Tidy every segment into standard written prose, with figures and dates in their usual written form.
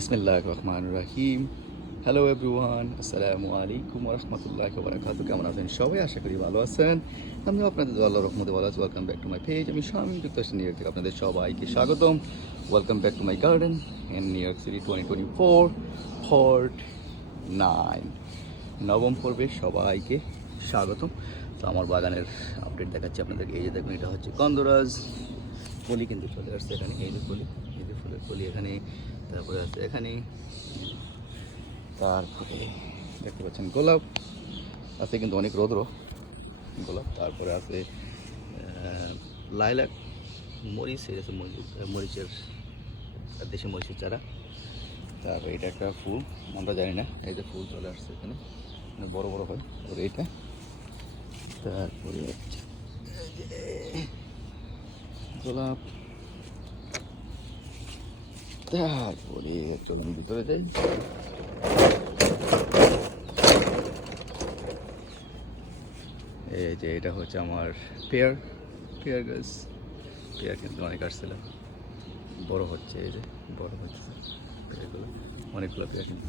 বিসমিল্লাহির রহমানির রহিম। Hello everyone, আসসালামু আলাইকুম ওয়া রাহমাতুল্লাহি ওয়া বারাকাতুহু। কেমন আছেন সবাই? আশা করি ভালো আছেন। আমিও আপনাদের দোয়া আল্লাহর রহমতে ভালো আছি। Welcome back to my page. আমি শামীম যুক্তরাষ্ট্র নিউ ইয়র্ক থেকে আপনাদের সবাইকে স্বাগতম। Welcome back to my garden in new York city 2024 part 9, নবম পর্বে সবাইকে স্বাগতম। তো আমার বাগানের আপডেট দেখাচ্ছি আপনাদেরকে। এই যে দেখুন, এটা হচ্ছে গন্ধরাজ কলি কিন্তু চলে আসছে এখানে। এই যে কলি, এই যে ফুলের কলি এখানে, তারপরে আছে এখানে, তারপরে দেখতে পাচ্ছেন গোলাপ আছে কিন্তু অনেক রৌদ্র গোলাপ। তারপরে আছে লাইলাক, মরিচ, এটা হচ্ছে মরিচের দেশি মরিচের চারা। তারপরে এটা একটা ফুল, আমরা জানি না, এই যে ফুল চলে আসছে এখানে, বড় বড় হয় ওর এইটা। তারপরে গোলাপ, তারপরে চলুন ভিতরে যাই। এই যে এটা হচ্ছে আমার পেয়ার গাছ। পেয়ার কিন্তু অনেক আসছিল, বড় হচ্ছে, এই যে বড় হচ্ছে পেয়ারগুলো, অনেকগুলো পেয়ার কিন্তু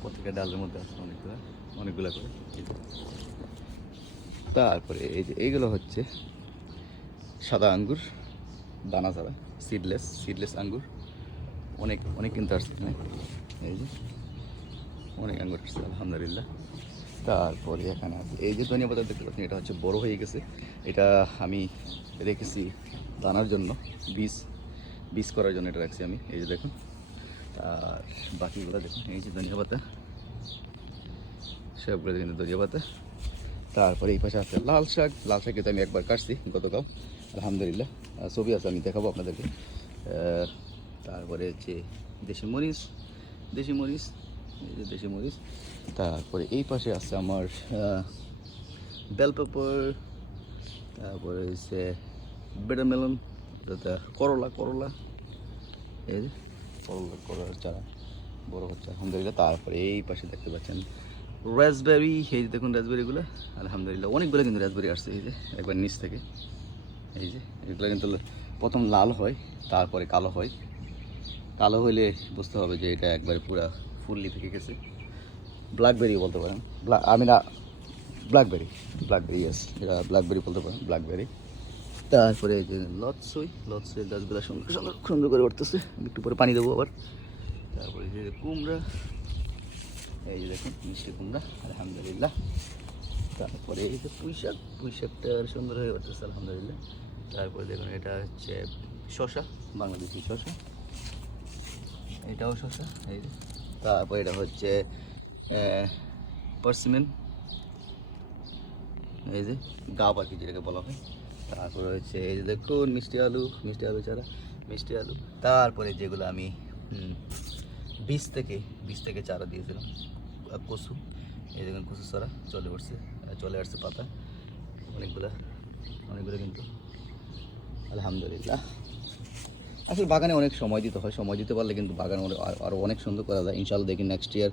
প্রত্যেকটা ডালের মধ্যে আছে অনেকগুলো করে। তারপরে এই যে এইগুলো হচ্ছে সাদা আঙ্গুর, দানা ছাড়া, সিডলেস আঙ্গুর। অনেক অনেক কিন্তু আসছে, এই যে অনেক আঙ্গুর আসছে আলহামদুলিল্লাহ। তারপরে এখানে আছে এই যে ধনিয়া পাতা দেখতে পাচ্ছেন, এটা হচ্ছে বড় হয়ে গেছে। এটা আমি রেখেছি দানার জন্য, বীজ করার জন্য এটা রাখছি আমি। এই যে দেখুন, আর বাকিগুলো দেখুন, এই যে ধনিয়া পাতা, সবগুলো কিন্তু ধনিয়া পাতা। তারপরে এই পাশে আছে লাল শাক কিন্তু আমি একবার কাটছি গতকাল আলহামদুলিল্লাহ। ছবি আছে, আমি দেখাবো আপনাদেরকে। তারপরে হচ্ছে দেশি মরিচ, এই যে দেশি মরিচ। তারপরে এই পাশে আছে আমার বেল পেপার। তারপরে হচ্ছে বেটারমেলন, করলা, এই যে করলার চারা বড় হচ্ছে আলহামদুলিল্লাহ। তারপরে এই পাশে দেখতে পাচ্ছেন রাসবেরি, এই যে দেখুন রাসবেরিগুলো আলহামদুলিল্লাহ অনেকগুলো কিন্তু রাসবেরি আসছে। এই যে একবার নিচ থেকে, এই যে এগুলো কিন্তু প্রথম লাল হয়, তারপরে কালো হয়। কালো হইলে বুঝতে হবে যে এটা একবারে পুরা ফুললি পেকে গেছে। ব্ল্যাকবেরি বলতে পারেন, আমি না, ব্ল্যাকবেরি ইয়েস, এটা ব্ল্যাকবেরি বলতে পারেন, ব্ল্যাকবেরি। তারপরে এই যে লটসই গাছগুলো সুন্দর করে উঠতেছে, একটু পরে পানি দেবো আবার। তারপরে যে কুমড়া, এই যে দেখুন মিষ্টি কুমড়া আলহামদুলিল্লাহ। তারপরে এই যে পুঁই শাকটা সুন্দর হয়ে উঠতেছে আলহামদুলিল্লাহ। তারপরে দেখুন এটা হচ্ছে শসা, বাংলাদেশি শসা, এটাও শসা, এই যে। তারপর এটা হচ্ছে পার্সিমেন, এই যে গাব আর কি যেটাকে বলা হয়। তারপরে হচ্ছে এই যে দেখুন মিষ্টি আলু চারা, মিষ্টি আলু। তারপরে যেগুলো আমি বীজ থেকে চারা দিয়েছিলাম, কচু, এই দেখুন কচু চারা চলে আসছে পাতা অনেকগুলো কিন্তু আলহামদুলিল্লাহ। আসলে বাগানে অনেক সময় দিতে হয়, সময় দিতে পারলে কিন্তু বাগান আরও অনেক সুন্দর করা যায় ইনশাআল্লাহ। দেখি নেক্সট ইয়ার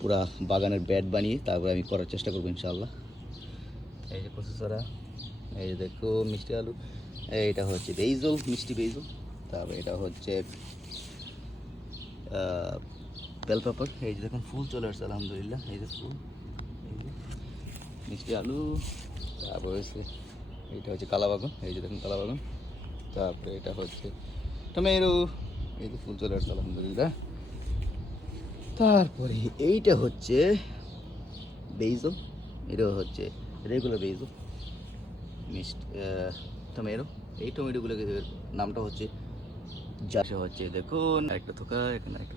পুরা বাগানের ব্যাড বানিয়ে তারপরে আমি করার চেষ্টা করবো ইনশাআল্লাহ। এই যে কচু চারা, এই যে দেখো মিষ্টি আলু, এইটা হচ্ছে মিষ্টি বেইজল। তারপরে এটা হচ্ছে বেল পেপার, এই যে দেখুন ফুল চলে আসছে আলহামদুলিল্লাহ। এই যে ফুল, এই যে মিষ্টি আলু। তারপরে হচ্ছে এইটা হচ্ছে কালাবাগান, এই যে দেখুন কালাবাগান। তারপরে এটা হচ্ছে টমেটো, এই যে ফুল চলে আসছে আলহামদুলিল্লাহ। তারপরে এইটা হচ্ছে বেইজল, এটা হচ্ছে রেগুলার বেইজল, মিষ্টি টমেটো। এই টমেটোগুলোকে নামটা হচ্ছে যাসে হচ্ছে দেখুন একটা থোকা, এখানে একটা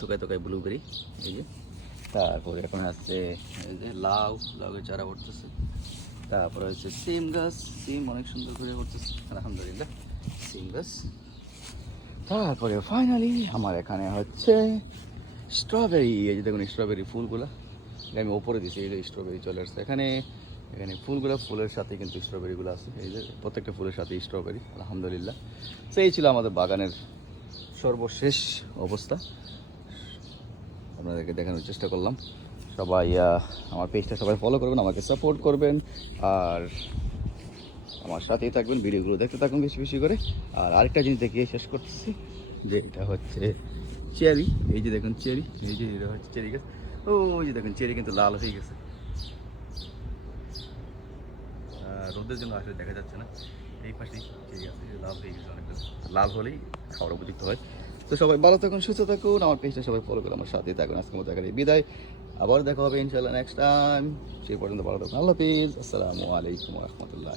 থোকায় ব্লুবেরি, এই যে। তারপরে এখন আসছে এই যে লাউয়ের চারা উঠতেছে। তারপরে হচ্ছে সিম গাছ, সিম অনেক সুন্দর করে উঠতেছে আলহামদুলিল্লাহ, সিম গাছ। তারপরে ফাইনালি আমার এখানে হচ্ছে স্ট্রবেরি, এই যে দেখুন স্ট্রবেরি ফুলগুলা আমি ওপরে দিয়েছি, এই যে স্ট্রবেরি চলে আসছে এখানে ফুলের সাথে কিন্তু স্ট্রবেরিগুলো আছে, এই যে প্রত্যেকটা ফুলের সাথে স্ট্রবেরি আলহামদুলিল্লাহ। তো এই ছিল আমাদের বাগানের সর্বশেষ অবস্থা, আপনাদেরকে দেখানোর চেষ্টা করলাম। সবাই আমার পেজটা সবাই ফলো করবেন, আমাকে সাপোর্ট করবেন, আর আমার সাথেই থাকবেন, ভিডিওগুলো দেখতে থাকুন বেশি করে। আর আরেকটা জিনিস দেখিয়ে শেষ করতেছি, যে এটা হচ্ছে চেরি, এই যে দেখুন চেরি, এই যে এটা হচ্ছে চেরি গাছ। ওই যে দেখুন চেরি কিন্তু লাল হয়ে গেছে, রোদের জন্য আসলে দেখা যাচ্ছে না। এই পাশেই চেরি আছে, লাল হয়ে গেছে অনেকটা, লাল হলেই খাওয়ার উপযুক্ত হয়। তো সবাই ভালো থাকুন, সুস্থ থাকুন, আমার পেজটা সবাই ফলো করে আমার সাথে থাকুন। আজকের মতো এখানে বিদায়, আবার দেখা হবে ইনশাআল্লাহ নেক্সট টাইম। সেই পর্যন্ত ভালো থাকুন, আল্লাহ হাফিজ, আসসালামু আলাইকুম রহমতুল্লাহ।